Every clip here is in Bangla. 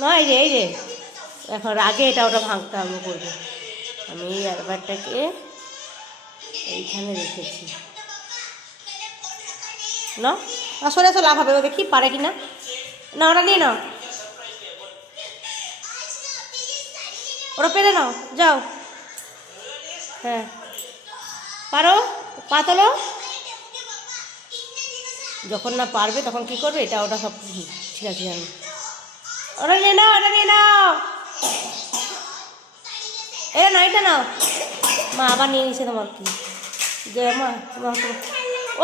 না এই যে এখন আগে এটা ওটা ভাঙতে আমি করবো। আমি এই একবারটাকে এইখানে রেখেছি না, সরে আসো, লাভ হবে, ও দেখি পারে কি না। না ওটা নিয়ে নাও, ওটা পেরে নাও, যাও। হ্যাঁ পারো, পা তোলো। যখন না পারবে তখন কি করবে, এটা ওটা সব ঠিক আছে জানি। ওটা নিয়ে নাও, ওটা নিয়ে নাও, এটা নাও, এটা নাও। মা আবার নিয়ে নিছে তোমার কি যে মা তোমার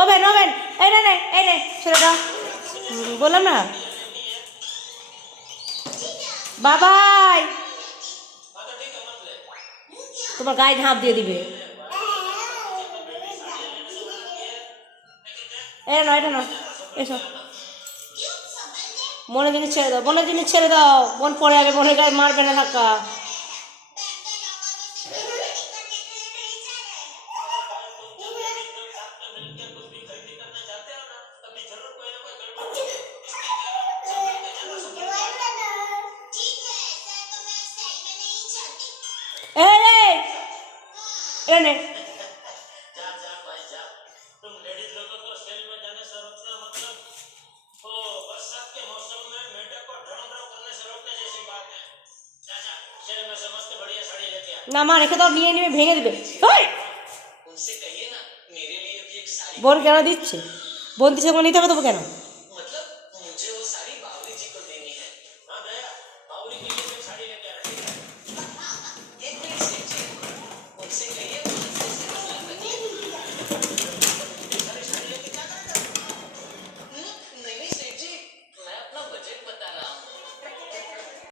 ওভেন ওভেন, এই নে এই নে ছেড়ে দাও, বললাম না বাবাই তোমার গায়ে ঝাঁপ দিয়ে দিবে। এটা নাও, এটা নাও, এসো। মনের জিনিস ছেড়ে দাও, মনের জিনিস ছেড়ে দাও, মন পড়ে যাবে, মনের গায়ে মারবে না ধাক্কা। এনে না মা রেখে দাও, নিয়ে নিবে ভেঙে দিবে। বোন কেন দিচ্ছে, বোন দিচ্ছে নিতে হবে তবু কেন?